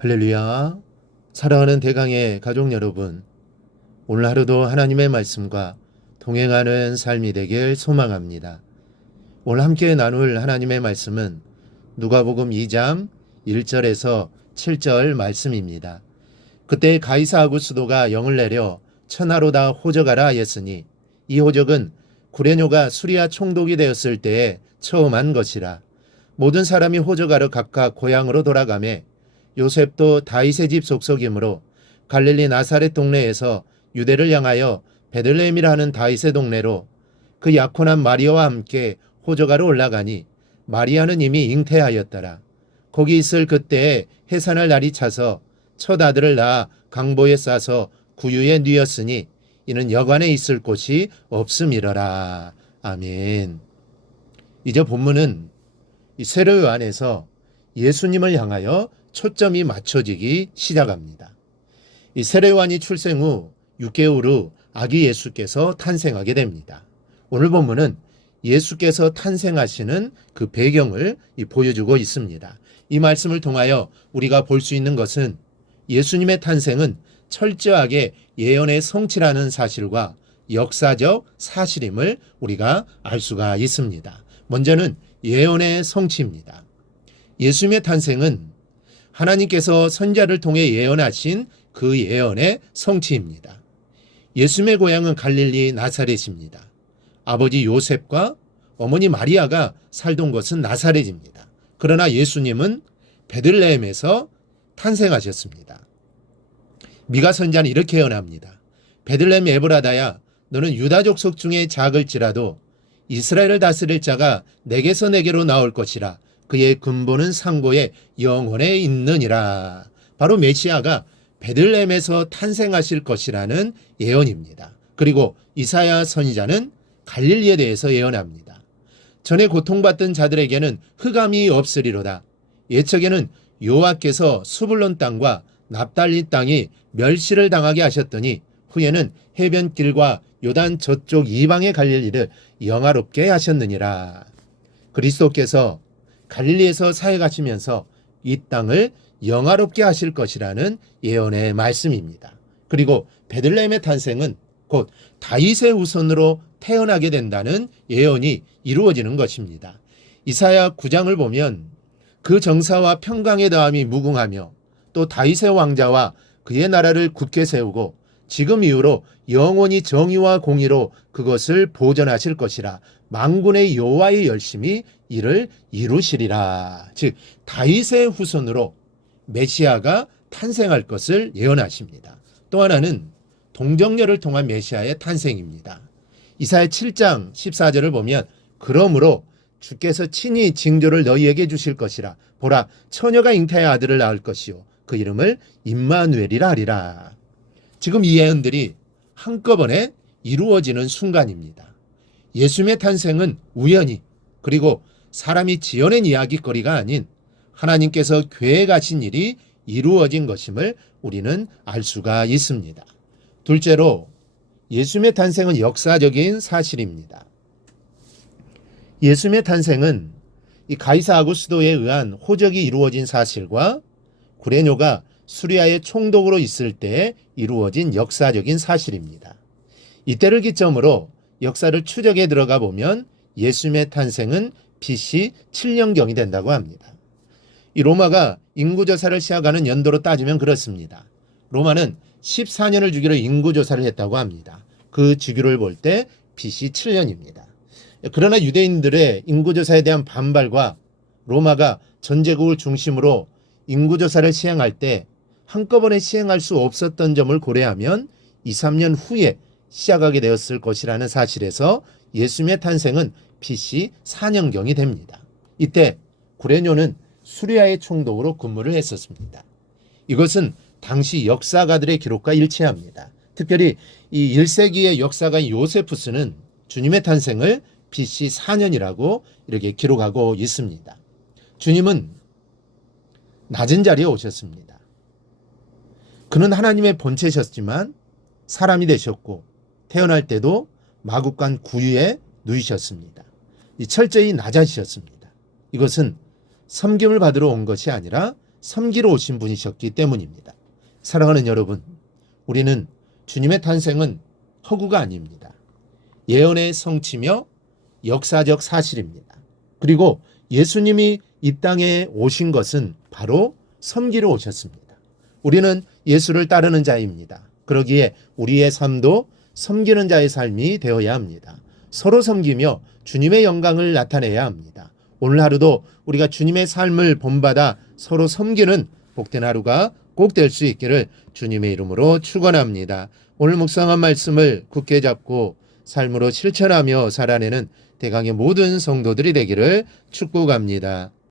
할렐루야. 사랑하는 대강의 가족 여러분, 오늘 하루도 하나님의 말씀과 동행하는 삶이 되길 소망합니다. 오늘 함께 나눌 하나님의 말씀은 누가복음 2장 1절에서 7절 말씀입니다. 그때 가이사 아구스도가 영을 내려 천하로 다 호적하라 하였으니 이 호적은 구레뇨가 수리아 총독이 되었을 때에 처음 한 것이라. 모든 사람이 호적하러 각각 고향으로 돌아가매 요셉도 다윗의 집 속속이므로 갈릴리 나사렛 동네에서 유대를 향하여 베들레헴이라 하는 다윗의 동네로 그 약혼한 마리아와 함께 호적하러 올라가니 마리아는 이미 잉태하였더라. 거기 있을 그때에 해산할 날이 차서 첫 아들을 낳아 강보에 싸서 구유에 뉘었으니 이는 여관에 있을 곳이 없음이러라. 아멘. 이제 본문은 이 세례 요한에서 예수님을 향하여 초점이 맞춰지기 시작합니다. 이 세례 요한이 출생 후 6개월 후 아기 예수께서 탄생하게 됩니다. 오늘 본문은 예수께서 탄생하시는 그 배경을 보여주고 있습니다. 이 말씀을 통하여 우리가 볼 수 있는 것은 예수님의 탄생은 철저하게 예언의 성취라는 사실과 역사적 사실임을 우리가 알 수가 있습니다. 먼저는 예언의 성취입니다. 예수님의 탄생은 하나님께서 선지자를 통해 예언하신 그 예언의 성취입니다. 예수님의 고향은 갈릴리 나사렛입니다. 아버지 요셉과 어머니 마리아가 살던 곳은 나사렛입니다. 그러나 예수님은 베들레헴에서 탄생하셨습니다. 미가 선지자는 이렇게 예언합니다. 베들레헴 에브라다야, 너는 유다 족속 중에 작을지라도 이스라엘을 다스릴 자가 내게서 내게로 나올 것이라. 그의 근본은 상고의 영혼에 있느니라. 바로 메시아가 베들레헴에서 탄생하실 것이라는 예언입니다. 그리고 이사야 선지자는 갈릴리에 대해서 예언합니다. 전에 고통받던 자들에게는 흑암이 없으리로다. 예측에는 여호와께서 수불론 땅과 납달리 땅이 멸시를 당하게 하셨더니 후에는 해변길과 요단 저쪽 이방의 갈릴리를 영화롭게 하셨느니라. 그리스도께서 갈릴리에서 사역하시면서 이 땅을 영화롭게 하실 것이라는 예언의 말씀입니다. 그리고 베들레헴의 탄생은 곧 다윗의 후손으로 태어나게 된다는 예언이 이루어지는 것입니다. 이사야 9장을 보면 그 정사와 평강의 다함이 무궁하며 또 다윗의 왕자와 그의 나라를 굳게 세우고 지금 이후로 영원히 정의와 공의로 그것을 보존하실 것이라. 만군의 여호와의 열심히 이를 이루시리라. 즉 다윗의 후손으로 메시아가 탄생할 것을 예언하십니다. 또 하나는 동정녀를 통한 메시아의 탄생입니다. 이사야 7장 14절을 보면 그러므로 주께서 친히 징조를 너희에게 주실 것이라. 보라, 처녀가 잉태의 아들을 낳을 것이요 그 이름을 임마누엘이라 하리라. 지금 이 예언들이 한꺼번에 이루어지는 순간입니다. 예수님의 탄생은 우연히 그리고 사람이 지어낸 이야기거리가 아닌 하나님께서 계획하신 일이 이루어진 것임을 우리는 알 수가 있습니다. 둘째로 예수님의 탄생은 역사적인 사실입니다. 예수님의 탄생은 이 가이사 아구스도에 의한 호적이 이루어진 사실과 구레뇨가 수리아의 총독으로 있을 때에 이루어진 역사적인 사실입니다. 이때를 기점으로 역사를 추적해 들어가 보면 예수님의 탄생은 BC 7년경이 된다고 합니다. 이 로마가 인구조사를 시작하는 연도로 따지면 그렇습니다. 로마는 14년을 주기로 인구조사를 했다고 합니다. 그 주기를 볼 때 BC 7년입니다. 그러나 유대인들의 인구조사에 대한 반발과 로마가 전 제국을 중심으로 인구조사를 시행할 때 한꺼번에 시행할 수 없었던 점을 고려하면 2, 3년 후에 시작하게 되었을 것이라는 사실에서 예수님의 탄생은 BC 4년경이 됩니다. 이때 구레뇨는 수리아의 총독으로 근무를 했었습니다. 이것은 당시 역사가들의 기록과 일치합니다. 특별히 이 1세기의 역사가인 요세푸스는 주님의 탄생을 BC 4년이라고 이렇게 기록하고 있습니다. 주님은 낮은 자리에 오셨습니다. 그는 하나님의 본체셨지만 사람이 되셨고 태어날 때도 마구간 구유에 누이셨습니다. 철저히 낮아지셨습니다. 이것은 섬김을 받으러 온 것이 아니라 섬기러 오신 분이셨기 때문입니다. 사랑하는 여러분, 우리는 주님의 탄생은 허구가 아닙니다. 예언의 성취며 역사적 사실입니다. 그리고 예수님이 이 땅에 오신 것은 바로 섬기러 오셨습니다. 우리는 예수를 따르는 자입니다. 그러기에 우리의 삶도 섬기는 자의 삶이 되어야 합니다. 서로 섬기며 주님의 영광을 나타내야 합니다. 오늘 하루도 우리가 주님의 삶을 본받아 서로 섬기는 복된 하루가 꼭 될 수 있기를 주님의 이름으로 축원합니다. 오늘 묵상한 말씀을 굳게 잡고 삶으로 실천하며 살아내는 대강의 모든 성도들이 되기를 축복합니다.